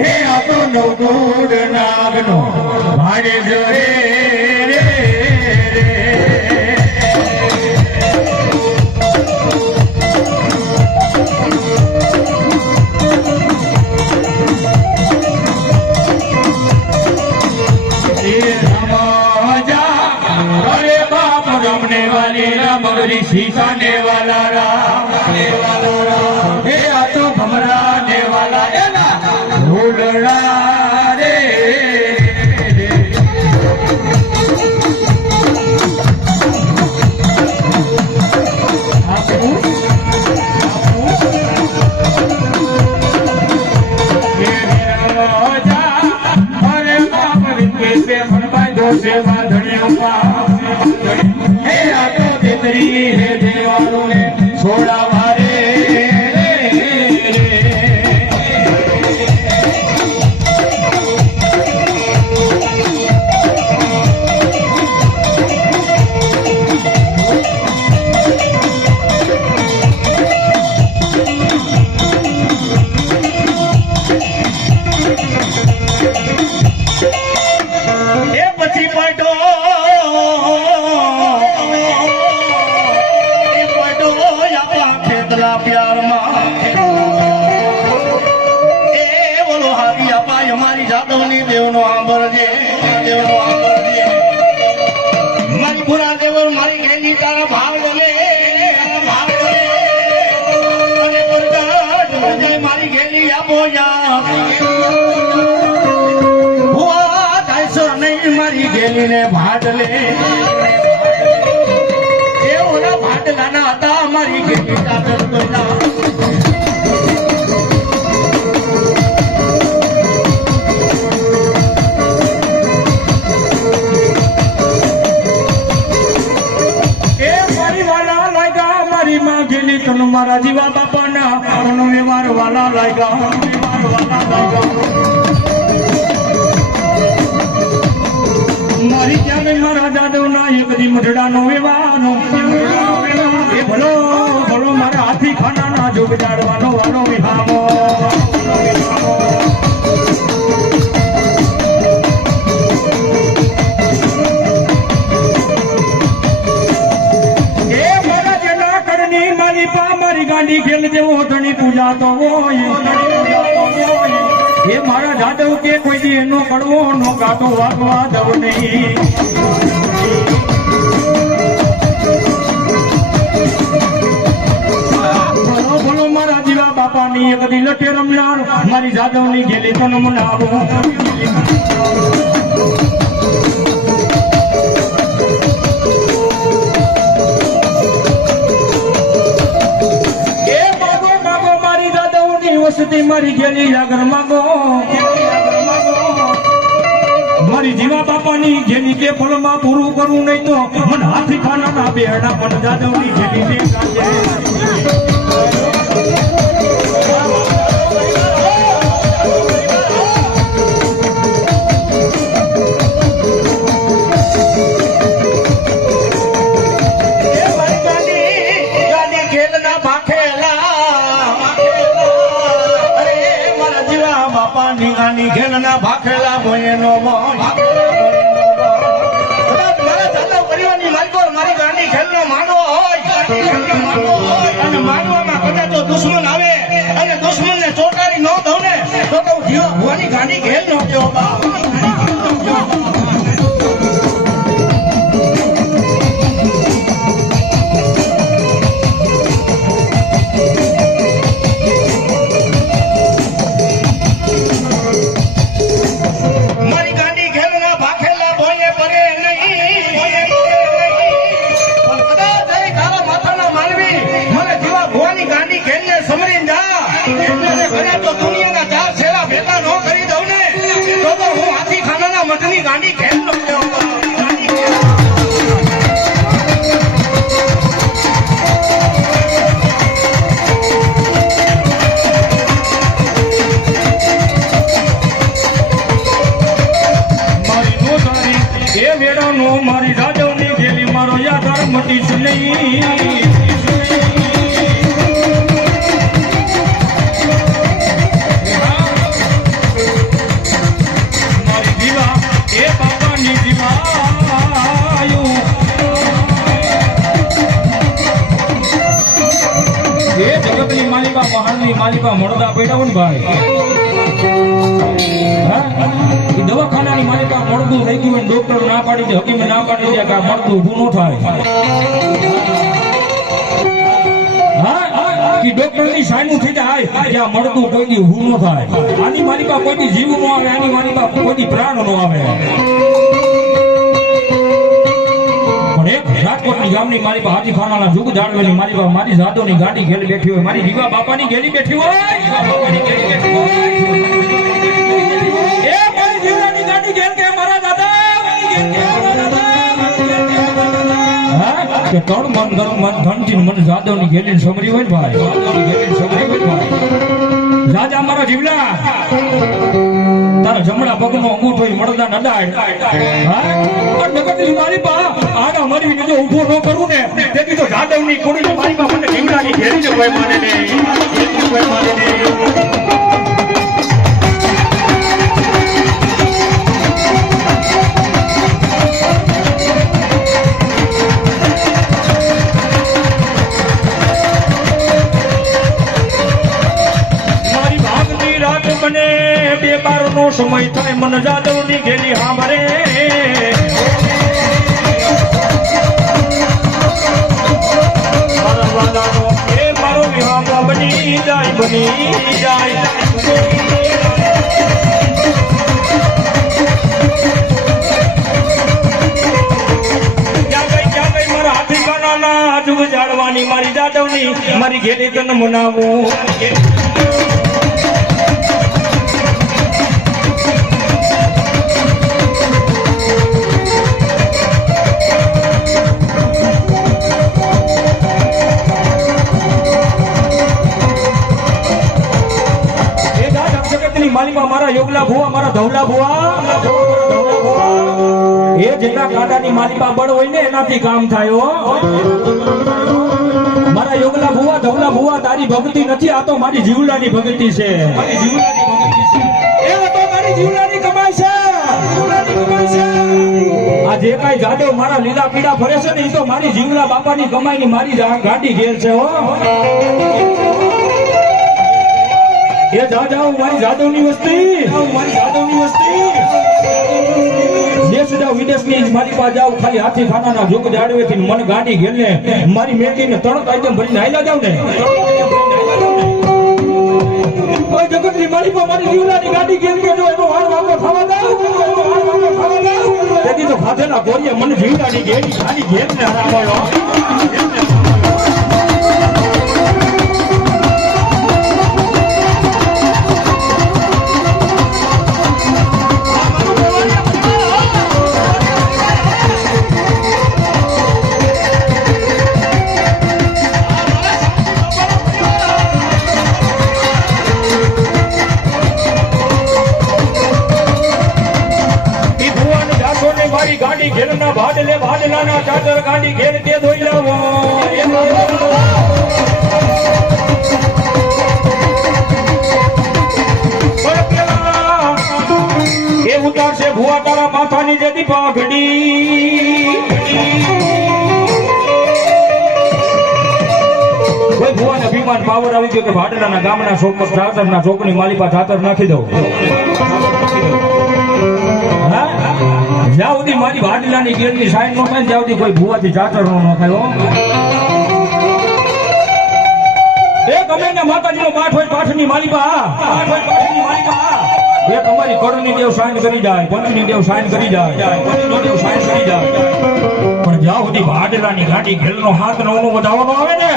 હે આ તો નવકુડ નાગનો ભાડે જોડે सिखाने वाला राम हे आ तो भमराने वाला है ना भूलना रे अरे बाप रे बांधो से बांधनिया हे आ तो तेरी है देवारों ने छोड़ा मारे ये पची पटो प्यार बोलो हाथी आपा हमारी जादवनी देवनो आंबरजे मारी बुरा देव मारी गेली तारा भाव ले अरे प्रकाश मुझे मारी गेली आपो या हुआ ऐसा नहीं मारी गेली ने भाट ले भाटलाना था हमारी गेली चादर कोयला मारी माँ गेली तनु मारा जीवा बापा ना तनु व्यवहार वाला लाएगा मारी क्या में मारा जादव ना एक दी मुठड़ा नो व्यवहार भलो भलो मारा हाथी खाना ना जो बिजाड़वानो वालो विहामो ए मारा जना करनी माली पा मारी गांडी खेल देवो धनी पूजा तो वो ये मारा जादव के कोई दी नो कड़वो नो गातो वागवा दव नहीं बोलो मारा जीवा बापा नी एक दी लटे रमनार मारी जादव नी गेली तो न मनावो ए मागो मागो मारी जादव नी वसती मारी गेली जागर मागो मारी जीवा बापा नी गेली के फल में पूरू करू नहीं तो मन हाथी खाना ना बेहना मन जादव नी गेली ने काजे गानी घेलना भाखेला बोयनो मारा जादव परिवाરની માલિકો મારી ગાની ખેલનો માંડવો હોય અને માંડવામાં કદાચ તો દુશ્મન આવે અને દુશ્મનને ચોટાડી ન દઉં ને તો જીવા ભુવાની ગાની ખેલ નો દેવો બાપ गाड़ी खेल लो मारी राजा ने गेली मारो यादार मटी नहीं માલિકા મળતા પડ્યા હોય ને ભાઈ, હા એ દવાખાનાની માલિકા મળતું થઈ ગયું હોય, ડોક્ટર ના પાડી દે, હકીમે ના પાડી દે કે આ મળતું ઊભું ન થાય, ડોક્ટર ની સાઈનું થઈ જાય કે આ મળતું કોઈ દી ઊભું ન થાય, આની માલિકા કોઈ દી જીવ ન આવે, આની માલિકા કોઈ દી પ્રાણ ન આવે. પણ એક રાજકોટની ગામની મારી પાસે હાજી ખાનાના જુગ જાળવેલી મારી પાસે મારી જાદવની ગાડી ઘેલી બેઠી હોય, મારી જીવા બાપાની ઘેલી બેઠી હોય, એ મારી જીવાની ગાડી ઘેલ કે મારા દાદા કે ત્રણ મન ગરમ મન ધનથી મન જાદવની ઘેલી સમરી હોય ભાઈ, જાદવની ઘેલી સમરી હોય ભાઈ. રાજા મારા જીવલા તારા જમણા પગનો અંગૂઠો હોય મળદા નડાય, હા જગતની મારી પા આડા મરી જો ઊભો ન કરું ને તેથી તો જાદવની કોડી મારી પા મને જીવડાની ઘેરી જ કોઈ માને ને કોઈ માને ને. સમય થાય મન જાદવની ઘેલી હામરે, મારા વાદાનો એ મારો વિવાહ બની જાય, બની જાય. ક્યાં ગઈ મારા હાથી કાનાના જુગ જાળવાની મારી જાદવની મારી ઘેલી તન મનાવું. માલિકા મારા યોગલા ભુવા, મારા ધવલા ભુવા, એ જેના કાંટાની માલિકા બળ હોય ને એનાથી કામ થાય હો. મારા યોગલા ભુવા, ધવલા ભુવા, તારી ભક્તિ નથી, આ તો મારી જીવલાની ભક્તિ છે, મારી જીવલાની ભક્તિ છે, એ તો મારી જીવલાની કમાઈ છે, જીવલાની કમાઈ છે. આ જે કાઈ જાદવ મારા લીલા પીડા ફરે છે ને એ તો મારી જીવલા બાપાની કમાઈની મારી ગાડી ઘેર છે હો. એ જાદવ મારી જાદવની વસ્તી, મારી જાદવની વસ્તી. દેશ જાવ વિદેશની મારી પાસે જાવ, ખાલી હાથી ખાનાના જોગ જાડવેથી મન ગાડી ઘેરને મારી મેકીને તરત આઈટમ ભરીને આયલા જાવ ને. કોઈ જગતની મારી પાસે મારી જીવલાની ગાડી ઘેર કે જો એનો વાર વાપરો થવા દાવ, તેથી તો ખાધેલા ગોરીએ મને જીવલાની ગાડી ઘેરને હરાવ્યો. ગાડી ઘેરના ભાડલે ભાડલાના ચાદર ગાડી ઘેર કે ધોઈ લાવો. એ ઉતારશે ભુવા તારા માથાની જેથી પાઘડી. કોઈ ભુવાને અભિમાન પાવર આવી ગયો કે ભાડલાના ગામના ચોક ચાદરના ચોકની માલિકા ચાદર નાખી દઉં. જ્યાં સુધી મારી ભાડલાની ગેરની સાઈન નો થાય ત્યાં સુધી કોઈ ભુવાથી ચાતર નો થાય. એ ગમે ને માતાજીનો પાઠ હોય, પાઠની માલિકા, એ તમારી કળની દેવ સાઈન કરી જાય, પંચની દેવ સાઈન કરી જાય, પંચનો દેવ સાઈન કરી જાય, પણ જ્યાં સુધી ભાડલાની ગાડી ઘેરનો હાથ નો વધારવાનો આવે ને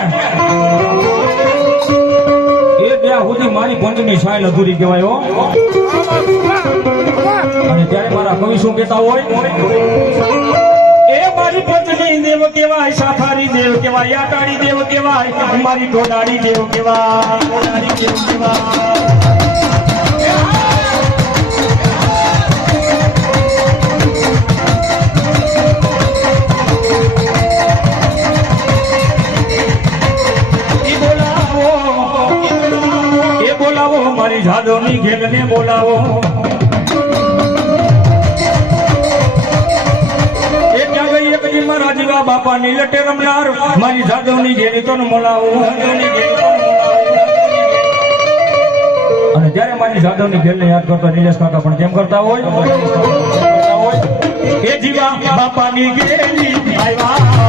એ ત્યાં સુધી મારી પંચની સાઈન અધૂરી કહેવાય. અને ત્યારે મારા કવિ શું કહેતા હોય, એ મારી પત્ની દેવ કેવાય, સાખારી દેવ કેવાય, આટાડી દેવ કેવાય, મારી ટોડાડી દેવ કેવાય, ટોડાડી દેવ કેવાય. એ બોલાવો મારી જાદવની ઘેરને બોલાવો. મારા જીવા બાપાની લટે રમનાર મારી જાદવની ઘેરી તો બોલાવો. અને જ્યારે મારી જાદવની ખેલને યાદ કરતો નિલેશ કાકા પણ કેમ કરતા હોય એ જીવા બાપાની ગેલી આવ્યા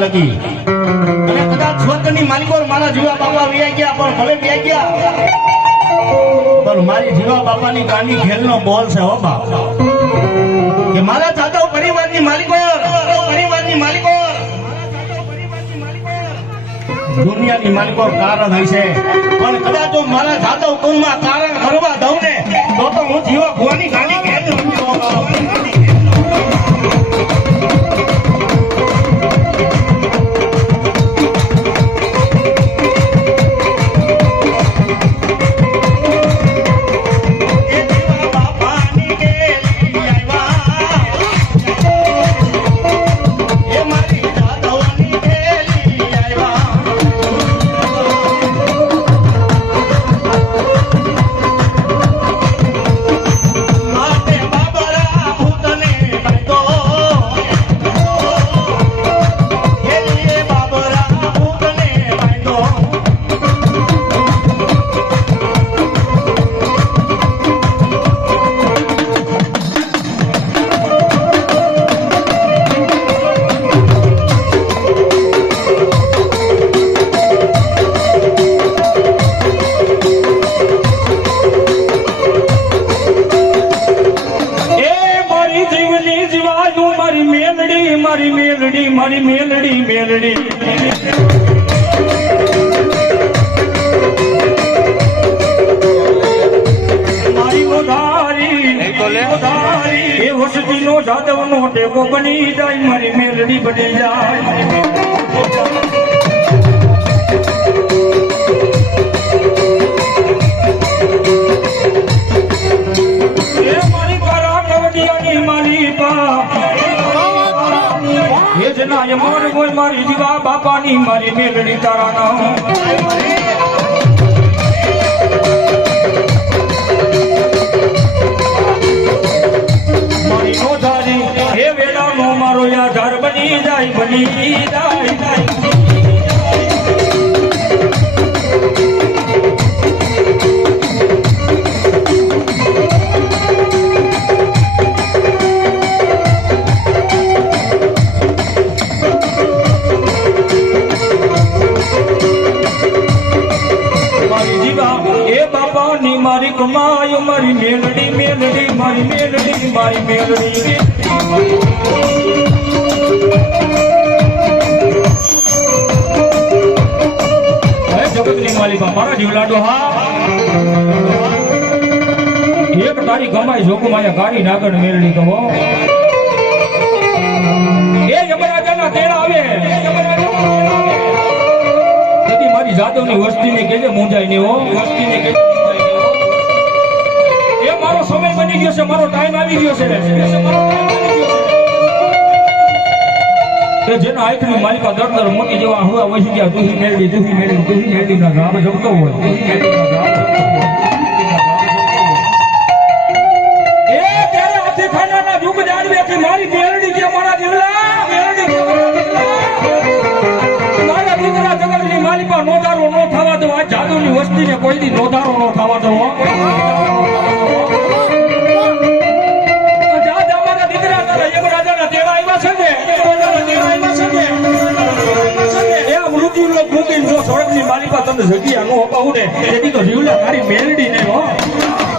લગી અને કદાચ સ્વર્ગની માલિકો મારા જીવા બાપા વ્યાઈ ગયા પણ ભલે વ્યાઈ ગયા પણ મારી જીવા બાપાની ગાની ખેલનો બોલ છે હો બાપ કે મારા જાદવ પરિવારની માલિકો દુનિયાની માલિકો કારણ હશે પણ કદાચ જો મારા જાદવ કુળમાં કારણ કરવા દઉં ને તો હું જીવા ભુવાની ગાની ખેલ મારી મેલડી મારી વધારી એ વસતી નો જાદવ નો ટેકો બની જાય મારી મેલડી બની જાય એ મારી કરા કવડિયાની મારી બા યજના યમોર બોલ મારી જીવા બાપાની મારી મેલડી તારા નામ મારી નોધારી હે વેળાનો મારો યાધાર બની જાય મારી કમાયો મારી મેલડી મારી મેલડી જગતની માલિકા મારા જીવલાડો હા એક તારી કમાઈ જોગમાયા ગાડી નાગણ મેલડી કહો એ યમરાજાના તેડા આવે તેથી મારી જાદવની વસ્તીને કેજે મૂંઝાય નહીં હો વસ્તીને કેજે મારો સમય બની ગયો છે મારો ટાઈમ આવી ગયો છે કે જેના આંખની માલિકા દર મોટી જેવા હુઆ વહી ગયા તું મેળવી ના ગામ જમતો હોય એ ત્યારે હાથી ખાનાના યુગ જાણવે કે મારી મેળડી કે મારા જીવલા મારા દીકરા જગતની માલિકા નોધારો નો થવા દો આ જાદુની વસ્તીને કોઈ દી નોધારો નો થવા દો મને જગ્યા નો અપાવું ને તેથી તો જીવલા તારી મેલડી ને હો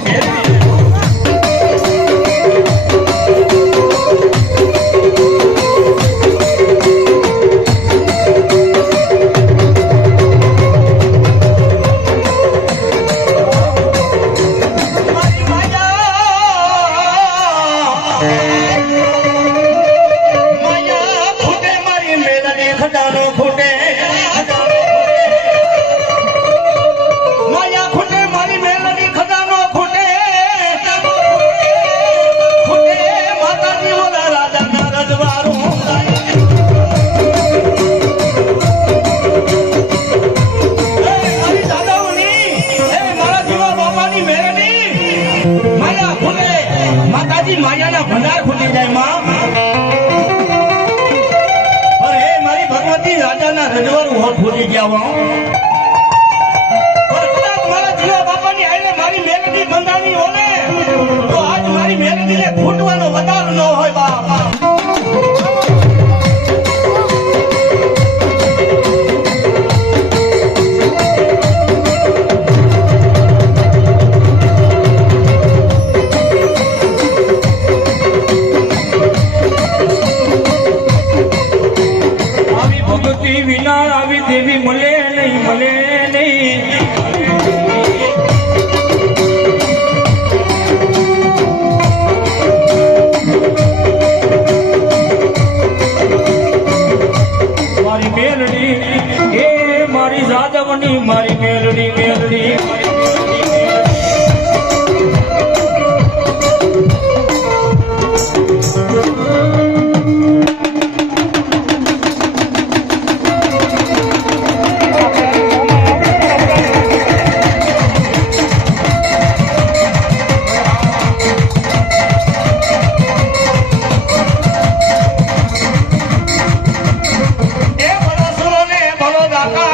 મેલડી. મારી માયા ખૂટે મારી મેલડી ખડાનો ખૂટે માયા ખૂટે મારી મેલડી ખડાનો ખૂટે ખૂટે માતાજી ઓલા રાજાના રજવાડું મારી દાદાઓની મારા જીવા બાપાની મેલડી માયા ખૂટે માતાજી માયાના ભંડાર ખૂટી જાય માં ભગવતી રાજાના રજવાડું હોત ફૂટી ગયા હો પણ કદાચ મારા જીવા બાપાની આઈને મારી મેલડી બંધાણી હોને તો આજ મારી મેલડીને ફૂટવાનો વધારો ન હોય બાપ. આવી ભગતી વિના આવી દેવી મળે નહીં મળે નહીં. મારી મેલડી એ મારી જાદવની મારી મેલડી મેલડી એ ભલો સુરો ને ભલો દાતા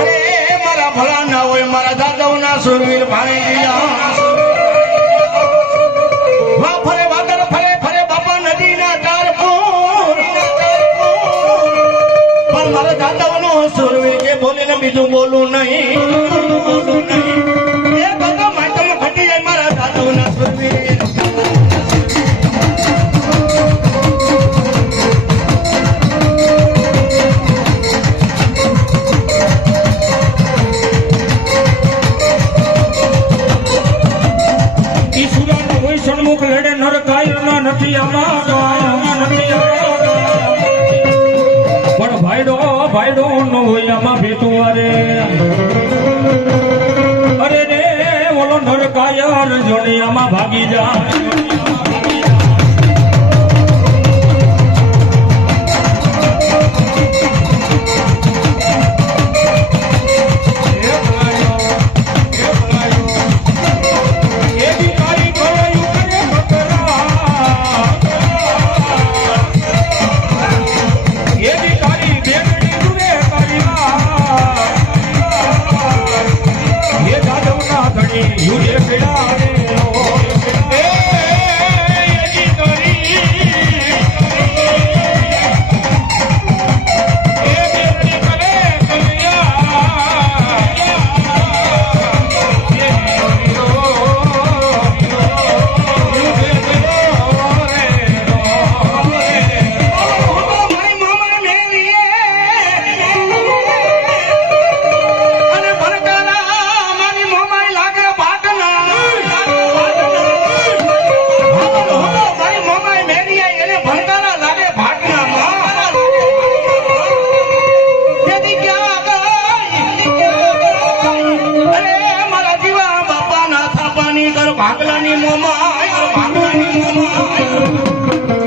અરે મારા ભલા ના હોય મારા દાદાઓના સુરવીર ભાઈ ગયા વા ફરે વાદળ ફરે ફરે બાપા નદીના તારપુર પણ મારા દાદાઓનો સુરવીર કે બોલે ને બીજું બોલું નહીં એ બધા માતામાં ઘટી જાય મારા દાદાઓના સુરવીર ઈશ્વરનો હોય સન્મુખ લડે નર કાયરના નથી આમાં નથી પણ ભાઈડો નો હોય આમાં ભેટું અરે રે ઓલો નર કાયર જોડે આમાં ભાગી જાય.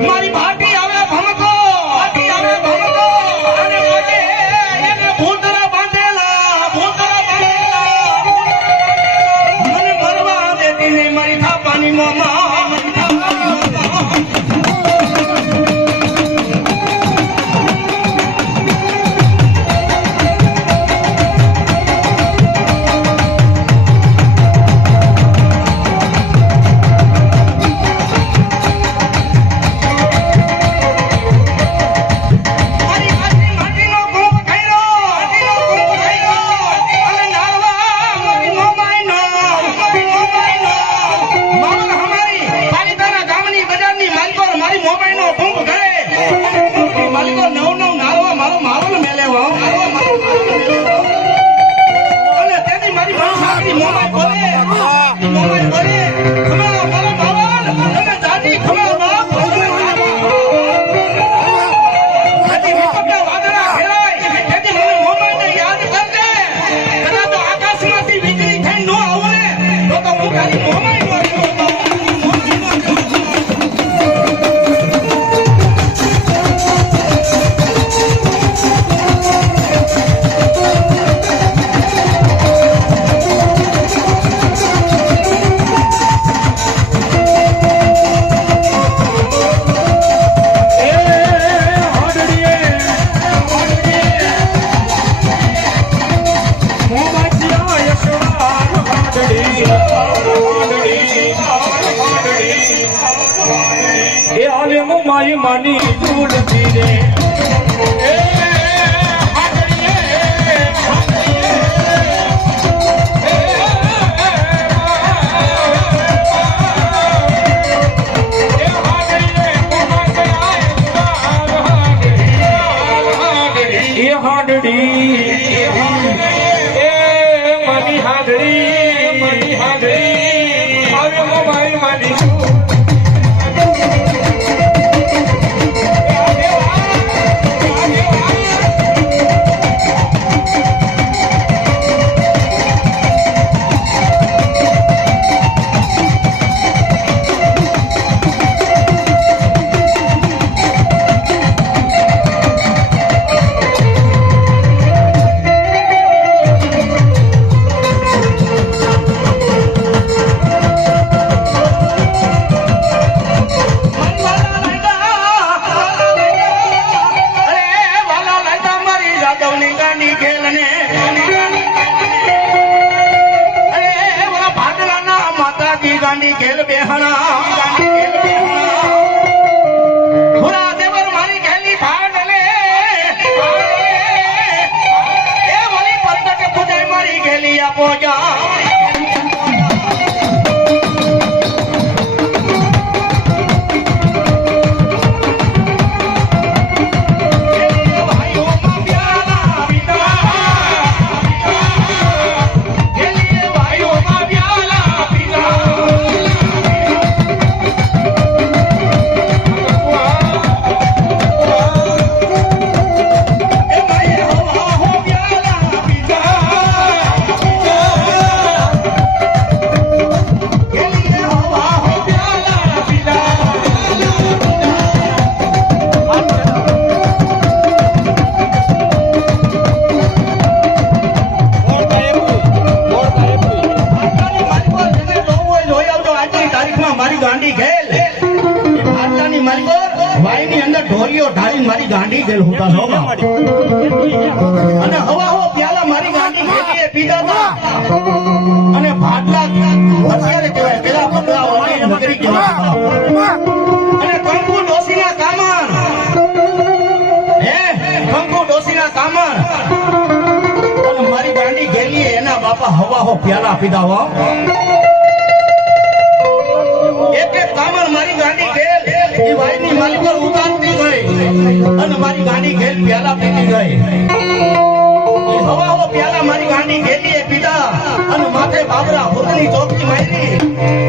મારી ભાટી આવે ભમકો અને માટે એને ભૂતરા બાંધેલા મને મરવા દેતી નહીં મારી થાપાની મોમાં મારી માટીનો ભૂખ માની ઝૂલતી રે એ હાજરીએ, હાજરીએ, એ હાડડી એ મારી હાડડી, મારી હાડડી આવે મોબાઈલ મારી ગાંડી ખેલ બેહણા, ગાંડી ખેલ બેહણા થોડા દેવર મારી ખેલી ભાડલે એ વળી પરગટ પૂજાય મારી ખેલી આપો જા ગાંડી ખેલ આટલાની મારી પર વાઈની અંદર ઢોલિયો ઢાળીને મારી ગાંડી ખેલ હોતા છો અને હવા હો પ્યાલા મારી ગાંડી ખેલીએ પીધા હતા અને ભાટલા અત્યારે કહેવાય પેલા પકડા વાળી નગરી કહેવાય અને કંકુ ડોસીના કામણ હે કંકુ ડોસીના કામણ અને મારી ગાંડી ખેલીએ એના બાપા હવા હો પ્યાલા પીધા હો એક એક કામર મારી ગાંડી ખેલ એ વાઈની મારી પર ઉતારતી ગઈ અને મારી ગાંડી ખેલ પ્યાલા પીતી ગઈ એ હવાઓ પ્યાલા મારી ગાંડી ખેલીએ પીધા અને માથે બાબરા ભૂતની ચોકડી મારી